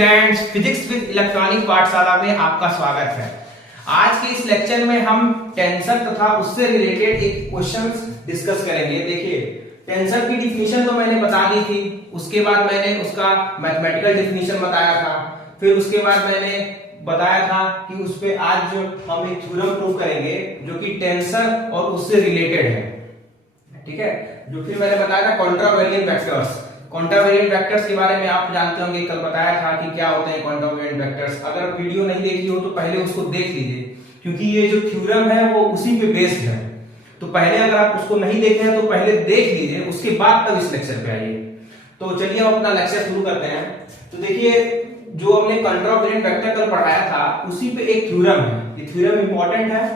Students, physics with electronic पाठशाला में आपका स्वागत है। आज के इस लेक्चर में हम टेंसर तथा उससे रिलेटेड एक क्वेश्चंस डिस्कस करेंगे। देखिए, टेंसर की डिफिनीशन तो मैंने बता दी थी, उसके बाद मैंने उसका मैथमेटिकल डिफिनीशन बताया था, फिर उसके बाद मैंने बताया था कि उस पे आज जो हम एक थ्योरम प्रूव करेंगे जो कि टेंसर और उससे रिलेटेड है। ठीक है, जो फिर मैंने बताया था कॉन्ट्रावेरिएंट वेक्टर्स। कॉन्ट्रावेरिएंट वेक्टर्स के बारे में आप जानते होंगे, कल बताया था कि क्या होते हैं कॉन्ट्रावेरिएंट वेक्टर्स। अगर वीडियो नहीं देखी हो तो पहले उसको देख लीजिए, क्योंकि ये जो थ्योरम है वो उसी पे बेस्ड है। तो पहले अगर आप उसको नहीं देखे हैं तो पहले देख लीजिए, उसके बाद तब इस लेक्चर पे आइए। तो चलिए हम अपना लेक्चर शुरू करते हैं। तो देखिए, जो हमने कॉन्ट्रावेरिएंट वेक्टर कल पढ़ाया था उसी पे एक थ्योरम है। ये थ्योरम इंपॉर्टेंट है,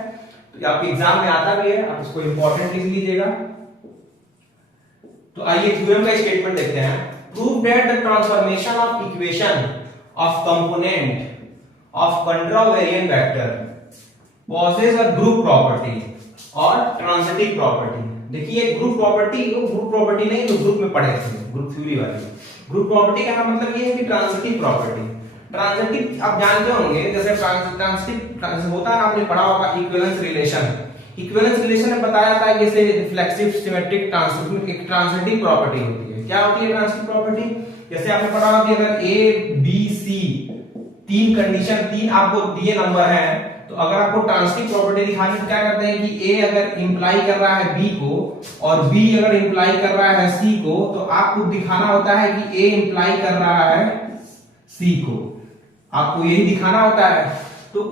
तो आपके एग्जाम में आता भी है, आप इसको इंपॉर्टेंट लिख लीजिएगा। तो आइए थ्योरम का स्टेटमेंट देखते हैं। Prove that the transformation of equation of component of contravariant vector possess a group property और ट्रांजिटिव प्रॉपर्टी। देखिए, ग्रुप प्रॉपर्टी नहीं तो ग्रुप में पढ़े थे, ग्रुप थ्योरी वाली। ग्रुप प्रॉपर्टी का मतलब ये है कि ट्रांजिटिव प्रॉपर्टी। ट्रांजिटिव आप जानते होंगे, जैसे ट्रांजिटिव होता है, आपने पढ़ा होगा इक्विवेलेंस रिलेशन। इक्विवेलेंस रिलेशन में बताया था जैसे रिफ्लेक्सिव सिमेट्रिक ट्रांजिटिव एक ट्रांजिटिव प्रॉपर्टी होती है। क्या होती है ट्रांजिटिव प्रॉपर्टी? जैसे आपने पढ़ा होगा कि अगर ए बी सी तीन कंडीशन, तीन आपको दिए नंबर हैं, तो अगर आपको ट्रांजिटिव प्रॉपर्टी दिखानी तो क्या करते हैं कि ए अगर इंप्लाई कर रहा है बी को और बी अगर इंप्लाई कर रहा है सी को, तो आपको दिखाना होता है कि ए इंप्लाई कर रहा है सी को, आपको यही दिखाना होता है। तो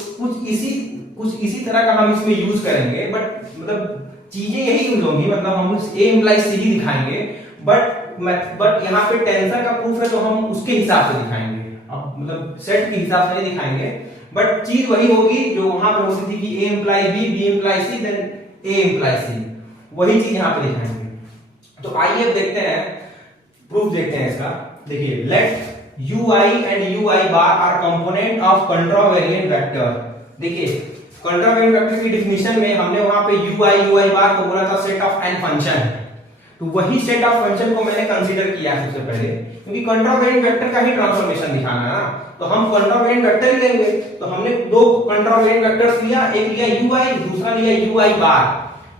कुछ इसी तरह का हम इसमें यूज करेंगे, बट मतलब चीजें यही यूज होंगी, मतलब हम ए इंप्लाई सी ही दिखाएंगे, बट यहाँ पे टेंसर का प्रूफ है तो हम उसके हिसाब से दिखाएंगे। अब मतलब सेट के हिसाब से नहीं दिखाएंगे, बट चीज वही होगी जो वहां पे होती थी कि ए इंप्लाई बी, बी इंप्लाई सी, देन ए इंप्लाई सी, वही चीज यहाँ पे दिखाएंगे। तो आइए अब देखते हैं, प्रूफ देखते हैं इसका। देखिए, late ui and ui bar are component of contravariant vector। देखिए, कॉन्ट्रावेरिएंट वेक्टर की डिफिनीशन में हमने वहां पे ui बार को बोला था सेट ऑफ n फंक्शन। तो वही सेट ऑफ फंक्शन को मैंने कंसीडर किया सबसे पहले, क्योंकि कॉन्ट्रावेरिएंट वेक्टर का ही ट्रांसफॉर्मेशन दिखाना है ना, तो हम कॉन्ट्रावेरिएंट वेक्टर ही लेंगे। तो हमने दो कॉन्ट्रावेरिएंट वेक्टर्स लिया, एक लिया ui, दूसरा लिया ui बार।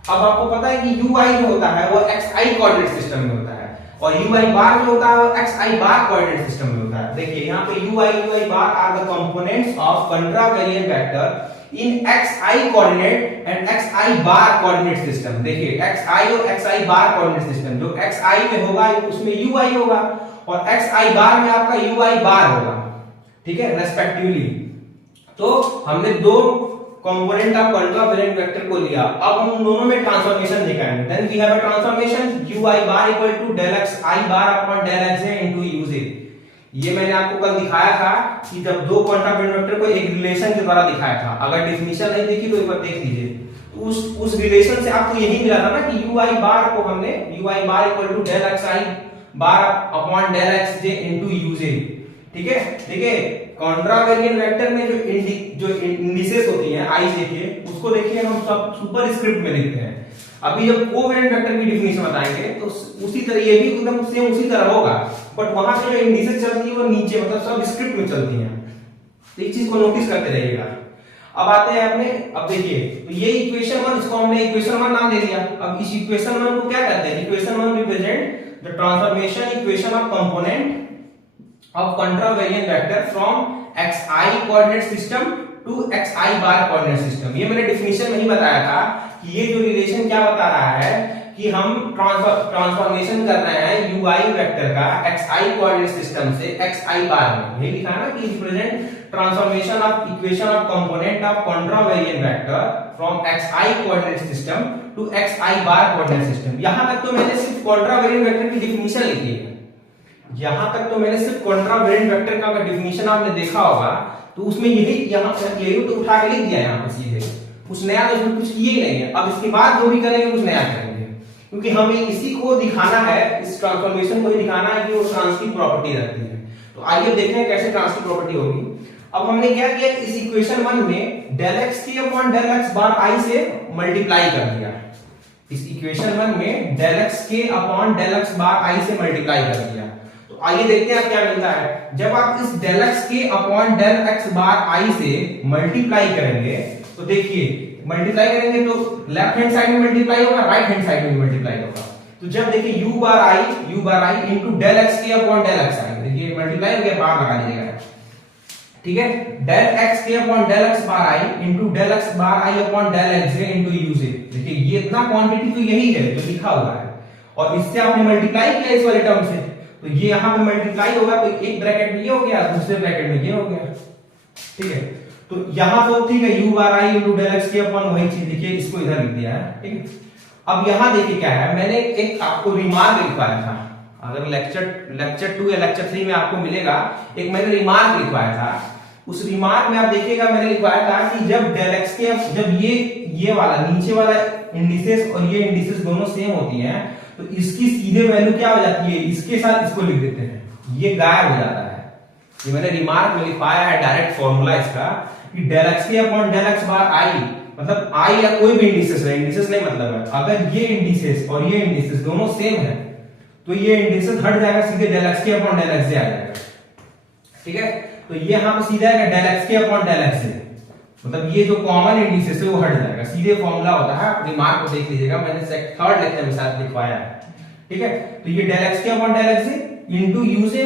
अब आपको पता है कि ui जो होता है वो xi कोऑर्डिनेट सिस्टम में होता है और ui बार जो होता है वो xi बार कोऑर्डिनेट सिस्टम में होता है। देखिए, यहाँ पे ui bar are the components of contravariant vector in xi coordinate and xi bar coordinate system. देखिए, xi और xi बार कोऑर्डिनेट सिस्टम, जो xi में होगा उसमें ui होगा और xi बार में आपका ui बार होगा, ठीक है, रेस्पेक्टिवली। तो हमने दो कंपोनेंट ऑफ कॉन्ट्रावेरिएंट वेक्टर को लिया, अब हम उन दोनों में ट्रांसफॉर्मेशन दिखाएंगे। Then we have a transformation ui bar equal to del xi bar upon del xj into uj। ये मैंने आपको कल दिखाया था कि जब दो कॉन्ट्रावेरिएंट वेक्टर को एक रिलेशन के द्वारा दिखाया था। अगर डेफिनेशन नहीं देखी तो एक बार देख लीजिए। तो उस रिलेशन से आपको यही मिला था ना कि ui बार को हमने ui bar equal to del xi bar upon del xj into uj। ठीक है, देखिए कॉन्ट्रावेरिएंट वेक्टर में जो इंडिसेस होती हैं i j के, उसको देखिए हम सब सुपरस्क्रिप्ट में लिखते हैं। अभी जब कोवेरिएंट वेक्टर की डिफिनीशन बताएंगे तो उसी तरह ये भी एकदम सेम उसी तरह होगा, बट वहां पे जो इंडिसेस चलती है वो नीचे मतलब सब स्क्रिप्ट में चलती हैं। तो इस चीज को नोटिस करते रहिएगा। अब आते हैं अपने, अब देखिए, तो ये इक्वेशन 1, इसको हमने इक्वेशन 1 नाम दे दिया। अब इस इक्वेशन 1 को क्या कहते हैं? Equation 1 represent the transformation equation of component of contravariant vector from xi coordinate system to xi bar coordinate system। ये मैंने डिफिनीशन में ही बताया था कि ये जो रिलेशन क्या बता रहा है कि हम ट्रांसफॉर्मेशन कर रहे हैं ui वेक्टर का xi कोऑर्डिनेट सिस्टम से xi बार में। ये लिखा ना कि represent transformation of equation of component of contravariant vector from xi coordinate system to xi bar coordinate system. यहां तक तो मैंने सिर्फ कॉन्ट्रावेरिएंट वेक्टर की डिफिनीशन लिखी है। यहां तक तो मैंने सिर्फ कॉन्ट्रावेरिएंट वेक्टर का अगर डिफिनीशन आपने देखा होगा तो उसमें यही तो उठा के लिख दिया यहाँ पे सीधे, कुछ नया तो इसमें कुछ किए ही नहीं है। अब इसके बाद जो भी करेंगे कुछ नया करेंगे, क्योंकि हमें इसी को दिखाना है, इस ट्रांसफॉर्मेशन को ही दिखाना है कि वो ट्रांजिटिव प्रॉपर्टी रखती है। तो आइए देखते हैं कैसे ट्रांजिटिव प्रॉपर्टी होगी। अब हमने क्या किया, इस इक्वेशन 1 में del x upon del x bar i से मल्टीप्लाई कर दिया। इस इक्वेशन 1 में del x upon del x bar i से मल्टीप्लाई कर दिया। तो आइए देखते हैं क्या मिलता है। जब आप इस डेल एक्स के upon del x bar I से मल्टीप्लाई करेंगे तो देखिए मल्टीप्लाई करेंगे तो लेफ्ट हैंड साइड में मल्टीप्लाई होगा, राइट हैंड साइड में मल्टीप्लाई होगा। तो जब देखिए u bar I into del x के अपॉन डेल एक्स आई, देखिए मल्टीप्लाई हो गया, बार लगा लीजिएगा, ठीक है। डेल एक्स के upon del x bar I into del x bar I upon del X J into u से, देखिए ये इतना क्वांटिटी तो यही है जो लिखा हुआ है, और इससे आपने मल्टीप्लाई किया इस वाले टर्म से, तो ये यहां पे मल्टीप्लाई होगा, तो एक ब्रैकेट में ये हो गया, दूसरे ब्रैकेट में ये हो गया, ठीक है। तो यहां तो ठीक है u bar I into del x के अपॉन वही चीज लिखिए, इसको इधर लिख दिया है, ठीक है। अब यहां देखिए क्या है, मैंने एक आपको रिमार्क लिखवाया था, अगर लेक्चर 2 या लेक्चर 3 में आपको मिलेगा, एक मैंने रिमार्क लिखवाया था। उस रिमार्क में आप देखिएगा मैंने लिखवाया था कि जब डेल एक्स के जब ये वाला नीचे वाला इंडिसेस और ये इंडिसेस दोनों सेम होती हैं तो इसकी सीधे वैल्यू क्या हो जाती है, इसके साथ इसको लिख देते हैं, ये गायब हो जाता है। ये मैंने रिमार्क में लिखवाया है डायरेक्ट फॉर्मूला इसका कि डेल एक्स के अपॉन डेल एक्स बार आई, मतलब आई या कोई भी इंडिसेस है, इंडिसेस नहीं मतलब है, अगर ये इंडिसेस और ये इंडिसेस दोनों सेम है तो ये इंडिसेस हट जाएगा, सीधे डेल एक्स के अपॉन डेल एक्स जे आ जाएगा, ठीक है। तो ये यहां पे सीधा आएगा डेल एक्स के अपॉन डेल एक्स जे, मतलब ये जो कॉमन इंडिसेस है वो हट जाएगा, सीधे फॉर्मूला होता है। रिमार्क को देख लीजिएगा, मैंने थर्ड लेक्चर में साथ लिखवाया है, ठीक है। तो ये डेल एक्स के upon del X J into U से,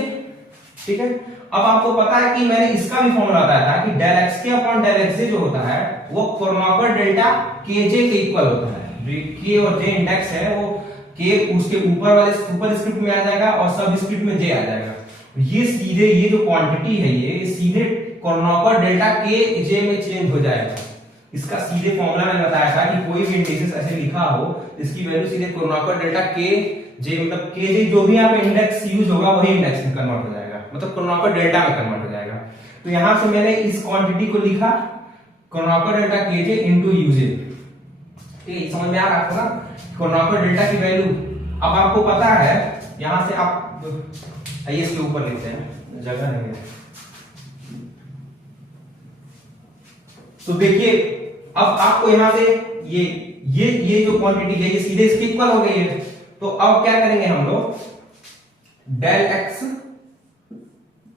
ठीक है। अब आपको पता है कि मैंने इसका भी फॉर्मूला बताया था कि डेल एक्स के अपॉन डेल एक्स जे जो होता है वो कर्नौकर डेल्टा के जे के इक्वल होता है। के और जे इंडेक्स है वो के उसके ऊपर वाले सुपर स्क्रिप्ट में आ जाएगा और सब स्क्रिप्ट में जे आ जाएगा। ये सीधे ये जो क्वांटिटी है ये सीधे कर्नौकर डेल्टा के जे में चेंज हो जाएगा। इसका सीधे फॉर्मूला मैंने बताया था कि कोई भी इंडिसेस ऐसे लिखा हो इसकी वैल्यू सीधे कर्नौकर डेल्टा के जे, मतलब के जे जो भी यहाँ पे इंडेक्स यूज होगा वही इंडेक्स में कन्वर्ट हो जाएगा, मतलब कर्नौकर डेल्टा में कन्वर्ट हो जाएगा। तो यहां से मैंने इस क्वांटिटी को लिखा कर्नौकर डेल्टा के जे इनटू यू जे, ठीक है। समझ में आ रहा है आपको ना कर्नौकर डेल्टा की वैल्यू। अब आपको पता है यहां से आप आइए इसके ऊपर लिखते हैं, जगह नहीं है। तो देखिए अब आपको यहां से ये जो क्वांटिटी है ये सीधे इसके इक्वल हो गई है। तो अब क्या करेंगे हम लोग, डेल एक्स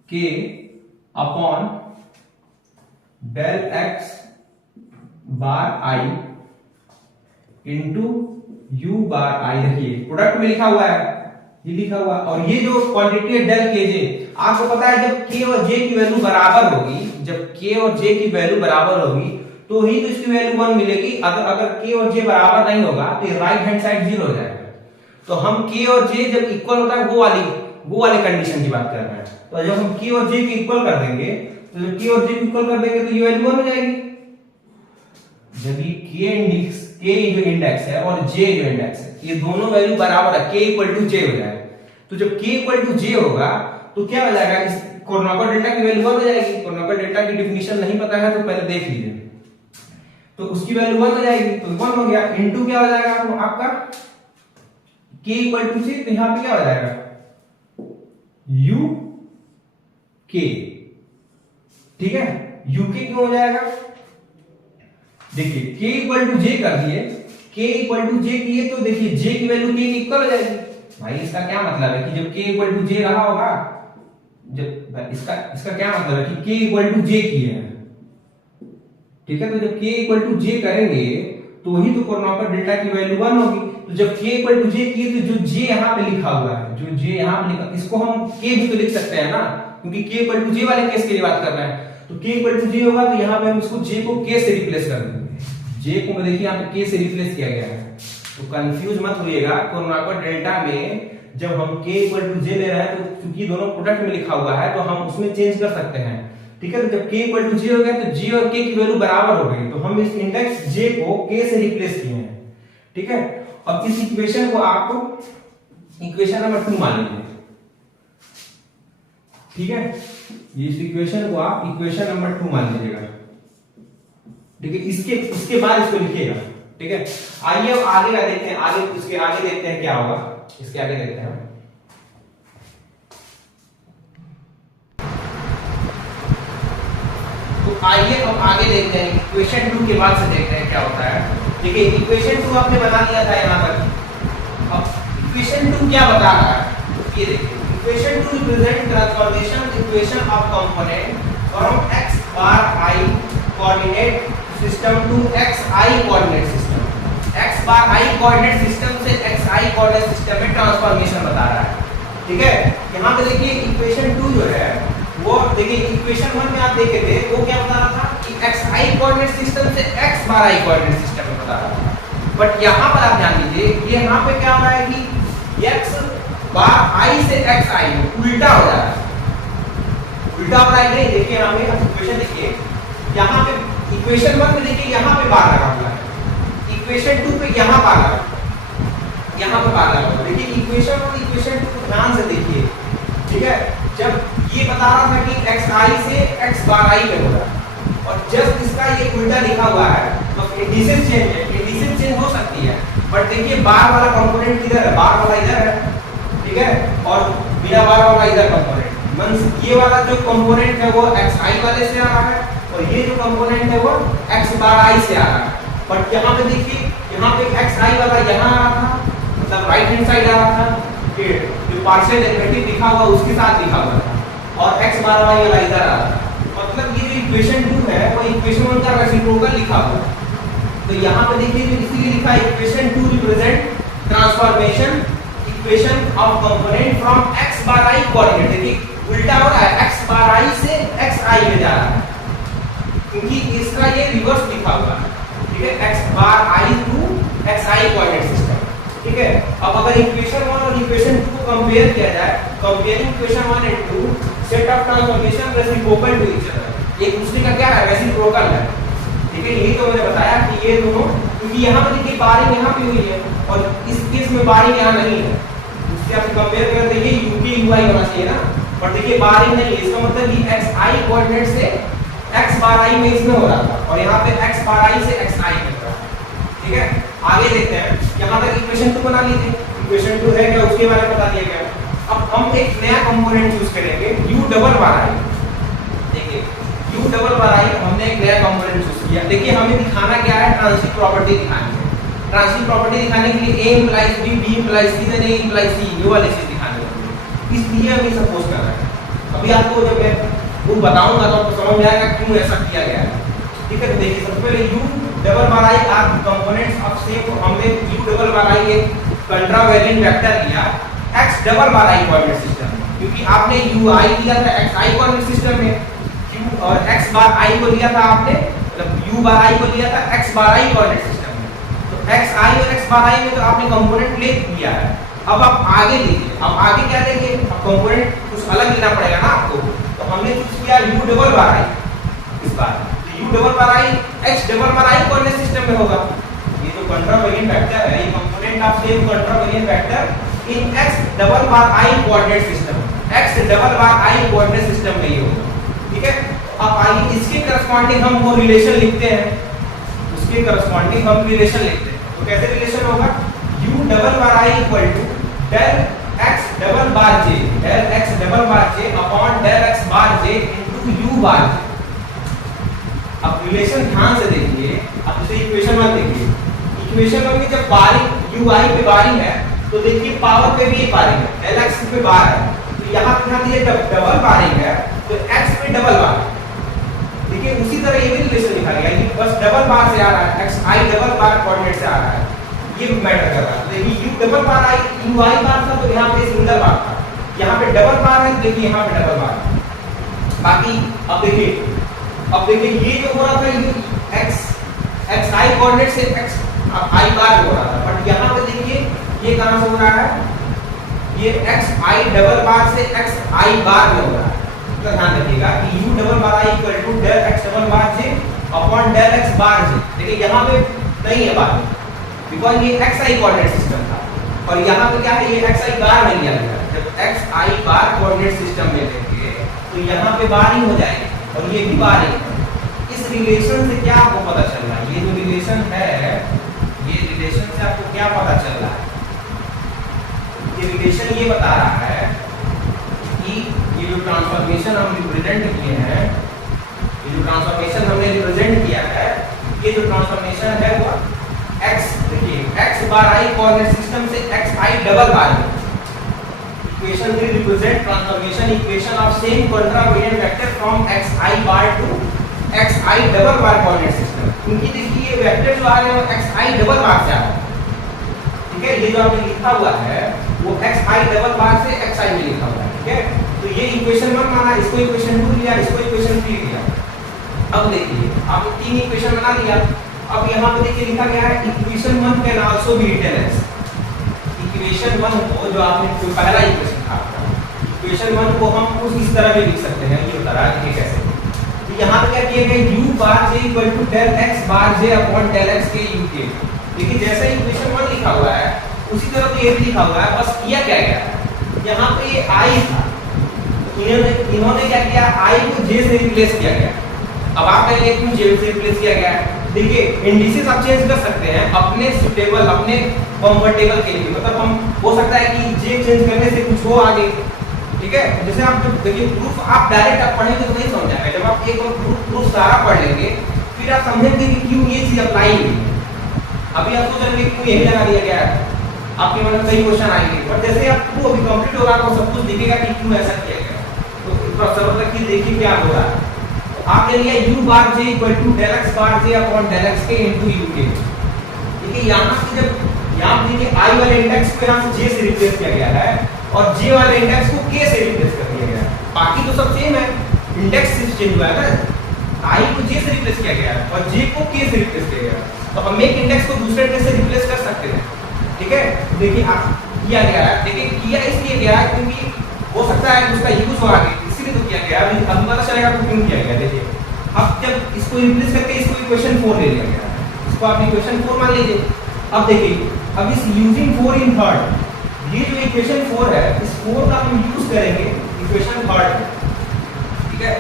के upon del x bar i into u bar i, देखिए प्रोडक्ट में लिखा हुआ है, ये लिखा हुआ, और ये जो क्वांटिटी है डेल के जे, आपको पता है जब के और जे की वैल्यू बराबर होगी, जब के और जे की वैल्यू बराबर होगी तो ही तो इसकी वैल्यू 1 मिलेगी। अगर के और जे बराबर नहीं होगा तो राइट हैंड साइड 0 हो जाएगा। तो हम के और जे जब इक्वल होता है वो वाली कंडीशन की बात कर रहे हैं। तो जब हम के और जे को इक्वल कर देंगे तो जब के और जे को इक्वल कर देंगे तो ये वैल्यू 1 हो जाएगी। जब ये के जो इंडेक्स है और जे जो इंडेक्स है ये दोनों वैल्यू बराबर है, के इक्वल टू जे हो जाएगा। तो जब के इक्वल टू जे होगा तो क्या हो जाएगा, इस कर्नौकर डेल्टा की वैल्यू 1 हो जाएगी। कर्नौकर डेल्टा की डेफिनेशन नहीं पता है तो पहले देख लीजिए, तो उसकी वैल्यू 1 हो जाएगी। तो 1 हो गया, इनटू क्या हो जाएगा तो आपका के इक्वल टू जे, तो यहां पे क्या हो जाएगा यू के, ठीक है। यू के क्यों हो जाएगा, देखिए के इक्वल टू जे कर दिए, के इक्वल टू जे किए तो देखिए जे की वैल्यू के इक्वल हो जाएगी। भाई इसका क्या मतलब है कि जब के इक्वल टू जे रहा होगा, जब इसका क्या मतलब है कि के इक्वल टू जे किए हैं, ठीक है। तो जब के इक्वल टू जे करेंगे तो वही तो कर्नौकर डेल्टा की वैल्यू 1 होगी। तो जब के इक्वल टू जे किए तो जो जे यहाँ पे लिखा हुआ है, जो जे यहाँ पे लिखा, इसको हम के भी तो लिख सकते हैं ना, क्योंकि के इक्वल टू जे वाले केस के लिए बात कर रहे हैं। तो के इक्वल टू जे होगा तो यहाँ पे हम इसको जे को के से रिप्लेस कर देंगे। जे को देखिए यहाँ पे के से रिप्लेस किया गया है, तो कंफ्यूज मत होइएगा। कर्नौकर डेल्टा में जब हम के इक्वल टू जे ले रहे हैं तो क्योंकि दोनों प्रोडक्ट में लिखा हुआ है तो हम उसमें चेंज कर सकते हैं, ठीक है। तो जब के इक्वल टू जे हो गया तो जे और के की वैल्यू बराबर हो गई, तो हम इस इंडेक्स जे को के से रिप्लेस किए हैं, ठीक है। अब इस इक्वेशन को आपको इक्वेशन नंबर 2 मान लीजिए, ठीक है। इस इक्वेशन को आप इक्वेशन नंबर 2 मान लीजिएगा, ठीक है। इसके बाद इसको लिखिएगा, ठीक है। आइए अब आगे का देखते हैं, आगे इसके आगे देखते हैं क्या होगा, इसके आगे देखते हैं। तो आइए अब आगे देखते हैं, इक्वेशन 2 के बाद से देखते हैं क्या होता है। देखिए इक्वेशन 2 आपने बना लिया था यहां पर। अब इक्वेशन 2 क्या बता रहा है, ये देखिए equation to represent transformation equation of component from x bar I coordinate system to xi coordinate system. x bar I coordinate system से xi कोऑर्डिनेट सिस्टम में ट्रांसफॉर्मेशन बता रहा है। ठीक है, यहाँ पे देखिए इक्वेशन 2 जो है वो देखिए इक्वेशन 1 में आप देखे थे वो क्या बता रहा था कि xi कोऑर्डिनेट सिस्टम से x bar I coordinate system में बता रहा था। बट यहाँ पर आप ध्यान दीजिए ये यहाँ पे क्या हो रहा है कि x बार I से xi उल्टा हो रहा है। उल्टा हो रहा है नहीं, देखिए यहाँ पे इक्वेशन देखिए, यहाँ पे इक्वेशन 1 में देखिए यहाँ पे बार लगा हुआ है, इक्वेशन 2 पे यहाँ बार लगा, यहाँ पे बार लगा हुआ। देखिए इक्वेशन और इक्वेशन 2 को ध्यान से देखिए। ठीक है, जब ये बता रहा था कि xi से x बार I में हो रहा है और जब इसका ये उल्टा लिखा हुआ है तो इंडिसेस चेंज है, इंडिसेस चेंज हो सकती है। बट देखिए बार वाला कंपोनेंट किधर है, बार वाला इधर है। ठीक है, और बिना बार वाला इधर कंपोनेंट मींस ये वाला जो कंपोनेंट है वो xi वाले से आ रहा है और ये जो कंपोनेंट है वो x बार I से आ रहा है। बट यहाँ पे देखिए यहाँ पे xi वाला यहाँ आ रहा था, मतलब राइट हैंड साइड आ रहा था, जो पार्शियल डेरिवेटिव लिखा हुआ उसके साथ लिखा हुआ था और x बार y वाला इधर आ रहा था। मतलब ये जो इक्वेशन 2 है वो इक्वेशन 1 का रेसिप्रोकल लिखा हुआ है। तो यहाँ पे देखिए जो इसीलिए लिखा है equation 2 represent transformation equation of component from x bar I coordinate. देखिए उल्टा हो रहा है, x बार I से xi में जा रहा है क्योंकि इसका ये रिवर्स लिखा हुआ है। ठीक है, x bar I to xi coordinate system. ठीक है, अब अगर इक्वेशन 1 और इक्वेशन 2 को कंपेयर किया जाए, comparing equation 1 and 2 set of transformation reciprocal to each other, एक दूसरे का क्या है रेसिप्रोकल है। ठीक है, यही तो मैंने बताया कि ये दोनों, क्योंकि यहाँ पर देखिए बारिंग यहाँ पे हुई है और इस केस में बारिंग यहाँ नहीं है, इससे आप कंपेयर करते हैं ये uk ui होना चाहिए ना, पर देखिए बारिंग नहीं है। इसका मतलब कि xi कोऑर्डिनेट से x बार I में इसमें हो रहा था और यहाँ पे x बार I से xi में हो रहा है। ठीक है, आगे देखते हैं, यहाँ तक इक्वेशन 2 बना लीजिए। इक्वेशन 2 है क्या उसके बारे में बता दिया गया। अब हम एक नया कंपोनेंट चूज करेंगे u डबल बार I। देखिए u डबल बार I हमने एक नया कंपोनेंट चूज किया। देखिए हमें दिखाना क्या है, ट्रांजिटिव प्रॉपर्टी दिखानी है। ट्रांजिटिव प्रॉपर्टी दिखाने के लिए a implies b, b implies c, then a implies c, ये वाली चीज दिखानी है। इसलिए हम ये सपोज कर रहे हैं। अभी आपको जब मैं वो बताऊंगा तो आपको समझ में आएगा क्यों ऐसा किया गया है। ठीक है, तो देखिए सबसे पहले u double bar I are components of same, हमने u डबल बार I एक कंट्रावेरिएंट वेक्टर लिया x double bar I coordinate system में, क्योंकि आपने ui लिया था xi कोऑर्डिनेट सिस्टम में q और x बार I को लिया था आपने, मतलब u बार I को लिया था x bar I coordinate system में। तो xi और x बार I में तो आपने कंपोनेंट ले लिया है। अब आप आगे लीजिए, अब आगे क्या लेंगे, अब कंपोनेंट कुछ अलग लेना पड़ेगा ना आपको। तो हमने चूज किया u डबल बार I इस बार, तो u double bar I x double bar I coordinate system में होगा। ये जो कंट्रावेरिएंट वेक्टर है ये component of same contravariant vector in x double bar I coordinate system, x double bar I coordinate system में ये होगा। ठीक है, अब आइए इसके करस्पॉन्डिंग हम वो रिलेशन लिखते हैं, उसके करस्पॉन्डिंग हम रिलेशन लिखते हैं। तो कैसे रिलेशन होगा, u double bar I equal to del x double bar j, del x double bar j upon del x bar j into u bar j। अब रिलेशन ध्यान से देखिए, अब जैसे इक्वेशन 1 देखिए, इक्वेशन 1 में जब बारिंग ui पे बारिंग है तो देखिए पावर पे भी बारिंग है, del x पे बार है, तो यहाँ पे ध्यान दीजिए डबल बारिंग है तो x पे डबल बार। देखिए उसी तरह ये भी रिलेशन लिखा गया है, बस डबल बार से आ रहा है, xi डबल बार कोऑर्डिनेट से आ रहा है, ये मैटर कर रहा है। देखिए u double bar I ui बार था तो यहाँ पे सिंगल बार था, यहाँ पे डबल बार है, देखिए यहाँ पे डबल बार है। बाकी अब देखिए ये जो हो रहा था ये xi कोऑर्डिनेट से xi बार हो रहा था, बट यहाँ पे देखिए ये कहां से हो रहा है, ये xi डबल बार से xi बार में हो रहा है। तो ध्यान रखिएगा कि u double bar I equal to del x double bar j upon del x bar j। देखिए यहाँ पे नहीं है बार, बिकॉज़ ये xi कोऑर्डिनेट सिस्टम था और यहाँ पे क्या है, ये xi बार नहीं लिया गया। जब xi बार कोऑर्डिनेट सिस्टम में लेंगे तो यहाँ पे बार ही हो जाएगा और ये भी बार ही है। इस रिलेशन से क्या आपको पता चल रहा है, ये जो रिलेशन है, ये रिलेशन से आपको क्या पता चल रहा है, ये रिलेशन ये बता रहा है कि ये जो ट्रांसफॉर्मेशन हम रिप्रेजेंट किए हैं, ये जो ट्रांसफॉर्मेशन हमने रिप्रेजेंट किया है, ये जो ट्रांसफॉर्मेशन है वो x, देखिए x bar I coordinate system से xi डबल बार में, equation will represent transformation equation of same contravariant vector from xi bar to xi double bar coordinate system। क्योंकि देखिए ये वेक्टर जो आ रहे हैं xi डबल बार से आ रहे हैं, ठीक है। ये जो आपने लिखा हुआ है वो xi डबल बार से xi में लिखा हुआ है, ठीक है। तो ये इक्वेशन 1 माना, इसको इक्वेशन 2 लिया, इसको इक्वेशन 3 लिया। अब देखिए आपने तीन इक्वेशन बना लिया। अब यहाँ पे देखिए लिखा गया है equation 1 can also be written as, equation 1 को जो आपने कोई पहला इक्वेशन था इक्वेशन 1 को हम कुछ इस तरह भी लिख सकते हैं। ये बता रहा है कि कैसे। तो यहाँ पे क्या किया गया u bar j equal to del x bar j upon del x के u के। देखिए जैसे इक्वेशन 1 लिखा हुआ है उसी तरह तो ये भी लिखा हुआ है, बस किया क्या गया यहाँ पे ये i था, इन्होंने क्या किया i को j से रिप्लेस किया गया। अब आप कहेंगे क्यों j से रिप्लेस किया गया है? देखिए इंडिसेस आप चेंज कर सकते हैं अपने सुटेबल अपने कंफर्टेबल के लिए। मतलब हम हो सकता है कि j चेंज करने से कुछ हो आगे, ठीक है। जैसे आप जब देखिए प्रूफ आप डायरेक्ट आप पढ़ेंगे तो नहीं समझ आएगा। जब आप एक बार प्रूफ सारा पढ़ लेंगे फिर आप समझेंगे कि क्यों ये चीज अप्लाई हुई है। अभी आप सोच रहे क्यों यही लगा दिया गया है, आपके मन में कई क्वेश्चन आएंगे, पर जैसे आपको अभी कंप्लीट होगा तो सब कुछ दिखेगा कि क्यों ऐसा किया गया। तो थोड़ा सा मतलब कि देखिए क्या हो रहा है। आप ले लिया u bar j equal to del x bar j upon del x के इनटू u के। देखिए यहां से जब यहां देखिए i वाले इंडेक्स को यहां से j से रिप्लेस किया गया है और j वाले इंडेक्स को k से रिप्लेस कर दिया गया है। बाकी तो सब सेम है, इंडेक्स सिर्फ चेंज हुआ है ना। i को j से रिप्लेस किया गया है और j को k से रिप्लेस किया गया है। तो हम एक इंडेक्स को दूसरे इंडेक्स से रिप्लेस कर सकते हैं, ठीक है। देखिए आप किया गया है, देखिए किया इसलिए गया है क्योंकि हो सकता है उसका यूज हो आगे, इसीलिए तो किया गया। अब पता चलेगा तो क्यों किया गया। देखिए अब जब इसको रिप्लेस करके इसको इक्वेशन 4 ले लिया गया, इसको आप इक्वेशन 4 मान लीजिए। अब देखिए अब इस यूजिंग 4 इन थर्ड, ये जो इक्वेशन 4 है इस 4 का हम यूज करेंगे इक्वेशन थर्ड में, ठीक है।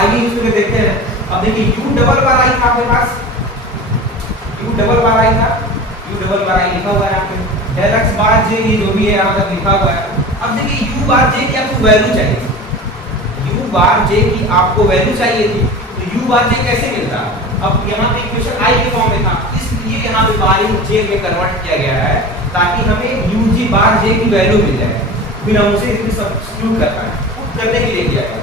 आइए यूज करके देखते हैं। अब देखिए u डबल बार आई था आपके पास, u डबल बार आई था, u डबल बार आई लिखा हुआ है यहाँ पे, del x बार j ये जो भी है यहाँ तक लिखा हुआ है। अब देखिए u बार j की आपको वैल्यू चाहिए, u बार j की आपको वैल्यू चाहिए थी, तो u बार j कैसे मिलता? अब यहाँ पे इक्वेशन i के फॉर्म में था, इसलिए यहाँ पे बार j में कन्वर्ट किया गया है ताकि हमें u बार j की वैल्यू मिल जाए, फिर हम उसे इसमें सब्स्टिट्यूट कर पाए। पुट करने के लिए किया गया।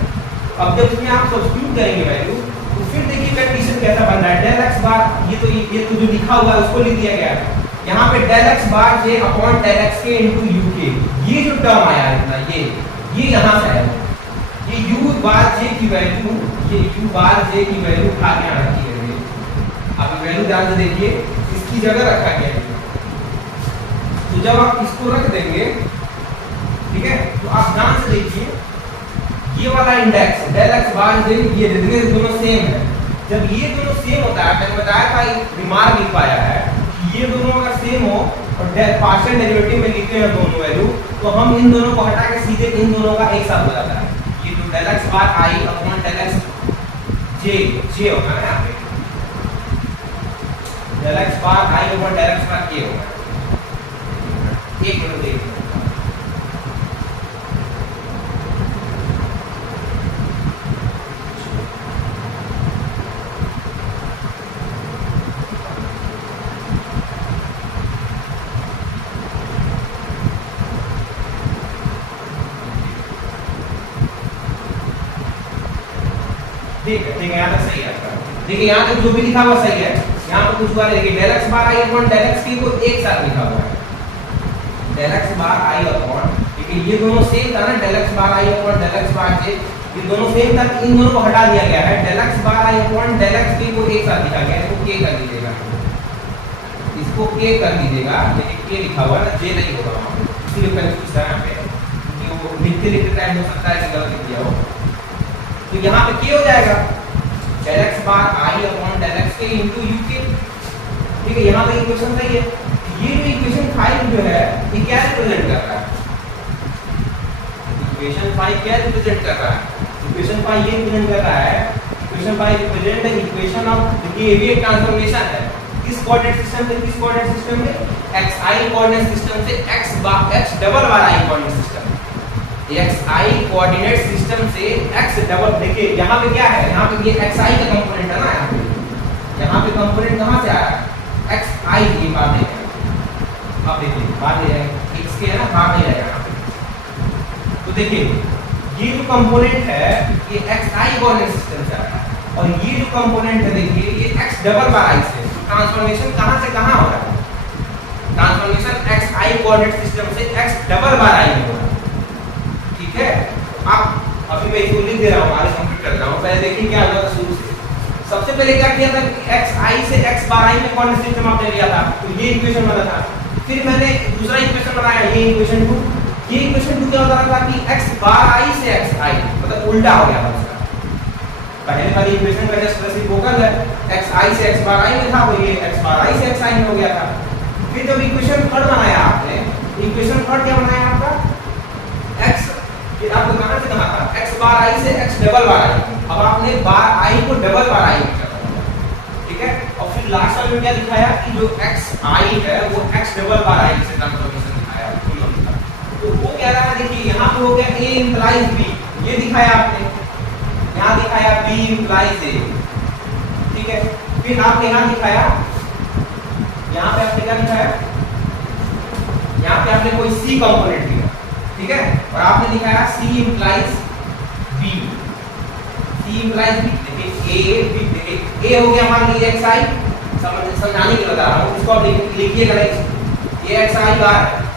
अब जब इसमें आप सब्स्टिट्यूट करेंगे वैल्यू तो फिर देखिए कंडीशन कैसा बन रहा है। del x बार ये तो जो लिखा हुआ है उसको लिख दिया गया है यहाँ पे del x bar j upon del x के इनटू u के। ये जो टर्म आया है इतना ये यहाँ से आया, ये u बार j की वैल्यू, ये u बार j की वैल्यू उठा के यहाँ रखी है। आप वैल्यू ध्यान से देखिए इसकी जगह रखा गया है। तो जब आप इसको रख देंगे, ठीक है, तो आप ध्यान से देखिए ये वाला index del x bar j ये दोनों सेम है। जब ये दोनों सेम होता है, मैंने बताया था एक रिमार्क लिख पाया है, ये दोनों अगर सेम हो और पार्शियल डेरिवेटिव में लिखे हैं दोनों वैल्यू, तो हम इन दोनों को हटा के सीधे इन दोनों का एक साथ हो जाता है। ये जो del x bar i upon del x j होगा ना, यहाँ पे del x bar i upon del x bar k होगा। एक मिनट देखिए, ठीक है यहाँ तक सही है। देखिए यहाँ तक जो भी लिखा हुआ सही है। यहाँ पर कुछ बार देखिए del x bar i upon del x k को एक साथ लिखा हुआ है, del x bar i upon, देखिए ये दोनों सेम था ना, del x bar i upon del x bar j, ये दोनों सेम था, इन दोनों को हटा दिया गया है। del x bar i upon del x k को एक साथ लिखा गया है, इसको k कर दीजिएगा, इसको k कर दीजिएगा। देखिए k लिखा हुआ है ना, j नहीं होगा वहाँ पे, इसलिए कंफ्यूज था यहाँ पे, क्योंकि वो लिखते टाइम हो सकता है कि गलत लिख दिया हो। तो यहाँ पे क्या हो जाएगा del x bar i upon del x k into u k, ठीक है। यहाँ पे इक्वेशन सही है। ये जो इक्वेशन 5 जो है ये क्या रिप्रेजेंट कर रहा है? इक्वेशन 5 क्या रिप्रेजेंट कर रहा है? इक्वेशन 5 ये रिप्रेजेंट कर रहा है, equation 5 represent the equation of, देखिए ये भी एक ट्रांसफॉर्मेशन है। किस कोऑर्डिनेट सिस्टम से किस कोऑर्डिनेट सिस्टम में? xi कोऑर्डिनेट सिस्टम से x double bar i coordinate system, xi coordinate system से x डबल। देखिए यहाँ पे क्या है, यहाँ पे ये xi का कंपोनेंट है ना, यहाँ पे कंपोनेंट कहाँ से आया? xi की बात है। अब देखिए बात ये है x के है ना, बात ये है यहाँ पे तो देखिए ये जो कंपोनेंट है ये xi कोऑर्डिनेट सिस्टम से आया है और ये जो कंपोनेंट है देखिए ये x डबल बार i से। ट्रांसफॉर्मेशन कहां से कहां हो रहा है? ट्रांसफॉर्मेशन xi कोऑर्डिनेट सिस्टम से x डबल बार i में हो रहा है। ठीक है, आप अभी मैं इसको लिख दे रहा हूं, आगे कंप्लीट कर रहा हूं। पहले देखिए क्या हुआ शुरू से। सबसे पहले क्या किया था, xi से x बार i में कोऑर्डिनेट सिस्टम आपने लिया था, तो ये इक्वेशन बना था। फिर मैंने दूसरा इक्वेशन बनाया, ये इक्वेशन 2। ये इक्वेशन 2 क्या होता था कि x बार i से xi मतलब उल्टा हो गया था उसका। पहले वाली इक्वेशन का जस्ट रेसिप्रोकल है, xi से x बार i में था, वो ये x बार i से xi में हो गया था। फिर जब इक्वेशन थर्ड बनाया आपने, इक्वेशन थर्ड क्या बनाया आपका, x फिर आपको कहां से कहां था, x बार i से x डबल बार i। अब आपने बार i को डबल बार i में कर दिया, ठीक है। और फिर लास्ट वाले में क्या दिखाया कि जो xi है वो x डबल बार i से ट्रांसफॉर्मेशन दिखाया। तो वो कह रहा है देखिए यहाँ पे हो गया a implies b, ये दिखाया आपने, यहाँ दिखाया b implies a, ठीक है। फिर आपने यहाँ दिखाया, यहाँ पे आपने क्या दिखाया, यहाँ पे आपने कोई c कंपोनेंट दिया, ठीक है, और आपने दिखाया c implies b, c implies b। देखिए a b, देखिए a हो गया मान लीजिए xi, समझाने के लिए बता रहा हूँ, इसको आप लिखिएगा, ये xi बार है,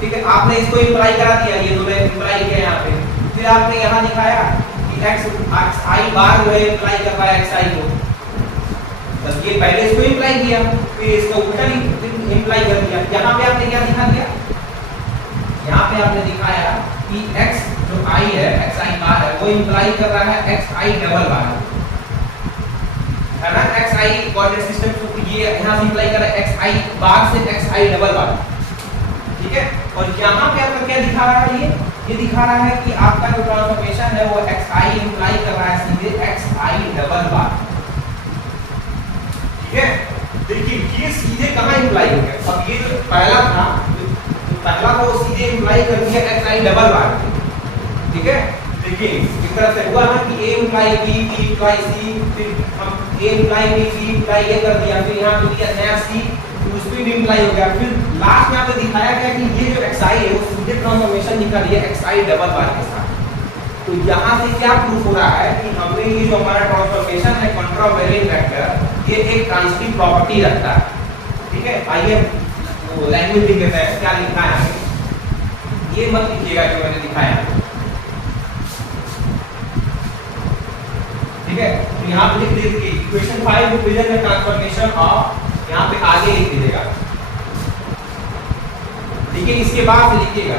ठीक है। आपने इसको इंप्लाई करा दिया, ये दोनों इंप्लाई किया यहाँ पे। फिर आपने यहाँ दिखाया कि xi बार जो है इंप्लाई कर रहा है xi को, बस ये पहले इसको इंप्लाई किया, फिर इसका उल्टा इंप्लाई कर दिया। यहाँ पे आपने क्या दिखा दिया, यहाँ पे आपने दिखाया कि x जो i है, xi बार है, वो इंप्लाई कर रहा है xi डबल बार, है ना। xi कोऑर्डिनेट सिस्टम को ये यहाँ से इंप्लाई कर रहा है xi बार से xi डबल बार, ठीक है। और यहाँ पे आपका क्या दिखा रहा है, ये दिखा रहा है कि आपका जो ट्रांसफॉर्मेशन है वो xi इंप्लाई कर रहा है सीधे xi डबल बार, ठीक है। देखिए ये सीधे कहाँ इंप्लाई हो गया, अब ये जो पहला था, पहला वो सीधे इंप्लाई कर दिया xi डबल बार, ठीक है। देखिए इस तरह से हुआ ना कि a imply b, b imply c, फिर हम a imply b, c imply ये कर दिया, फिर यहाँ पे दिया नया c, उसमें भी इंप्लाई हो गया। फिर लास्ट में आपने दिखाया क्या कि ये जो xi है वो सीधे ट्रांसफॉर्मेशन निकल रही है xi डबल बार के साथ। तो यहाँ से क्या प्रूफ हो रहा है कि हमने ये जो हमारा ट्रांसफॉर्मेशन है कंट्रावेरिएंट वेक्टर, ये एक ट्रांजिटिव प्रॉपर्टी रखता है, ठीक है। आइए वो लैंग्वेज लिख देते हैं, क्या लिखा है, ये मत लिखिएगा जो मैंने दिखाया, ठीक है। तो यहाँ पे लिख दीजिए equation 5 represent the transformation of, यहाँ पे आगे लिख दीजिएगा, देखिए इसके बाद से लिखिएगा,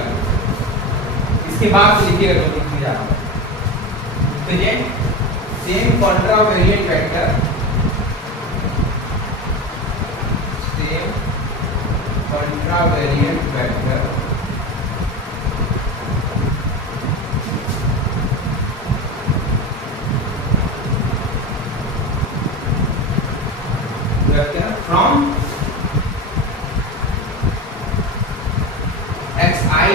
इसके बाद से लिखिएगा जो लिख दिया present same contravariant vector, same contravariant vector from xi,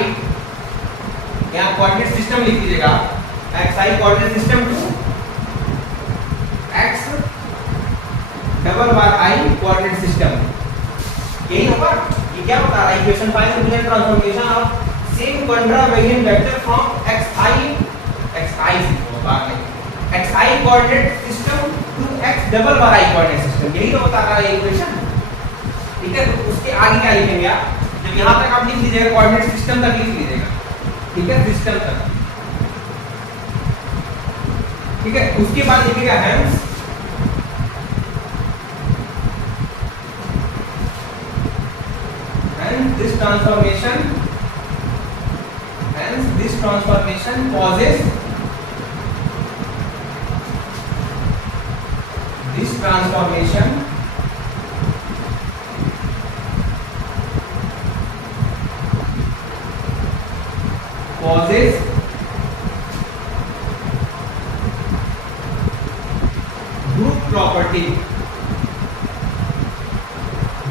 यहाँ कोऑर्डिनेट सिस्टम लिख दीजिएगा, xi coordinate system to x double bar i coordinate system, यही होगा। ये क्या बता रहा है, equation 5 represent transformation of same contravariant vector from xi coordinate system to x double bar i coordinate system, यही तो बता रहा है इक्वेशन, ठीक है। तो उसके आगे क्या लिखेंगे आप, जब यहाँ तक आप लिख लीजिएगा कोऑर्डिनेट सिस्टम तक लिख लीजिएगा, ठीक है, सिस्टम तक, ठीक है। उसके बाद लिखिएगा hence this transformation, hence this transformation causes, this transformation causes group property,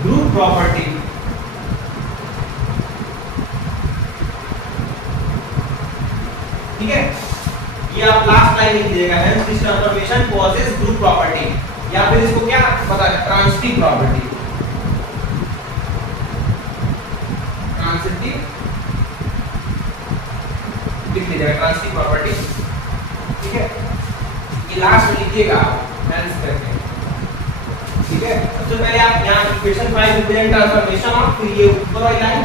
group property, ठीक है। ये आप लास्ट लाइन लिख दीजिएगा, hence this transformation causes group property, या फिर इसको क्या पता है, ट्रांजिटिव प्रॉपर्टी, ट्रांजिटिव जाएगा ट्रांजिटिव प्रॉपर्टी, ठीक है। ये लास्ट में लिखिएगा हेंस करके, ठीक है। सबसे पहले आप यहाँ इक्वेशन 5 रिप्रेजेंट ट्रांसफॉर्मेशन ऑफ, फिर ये ऊपर वाली line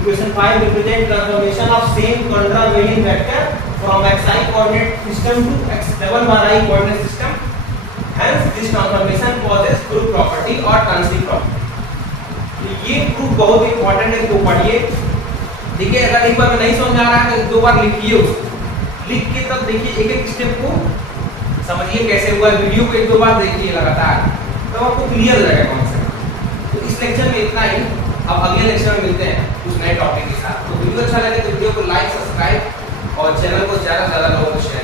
equation 5 represent transformation of same contravariant vector from xi coordinate system to x double bar i coordinate system, hence this transformation possesses group property or transitive property। तो ये proof बहुत important है, इसको पढ़िए। देखिए अगर एक बार में नहीं समझ आ रहा है तो दो बार लिखिए उसको, लिख के तब देखिए एक एक स्टेप को समझिए कैसे हुआ, वीडियो को एक दो बार देखिए लगातार, तो आपको क्लियर हो जाएगा कॉन्सेप्ट। तो इस लेक्चर में इतना ही, अब अगले लेक्चर में मिलते हैं कुछ नए टॉपिक के साथ। तो वीडियो अच्छा लगे तो वीडियो को लाइक, सब्सक्राइब और चैनल को ज्यादा से ज्यादा लोगों को शेयर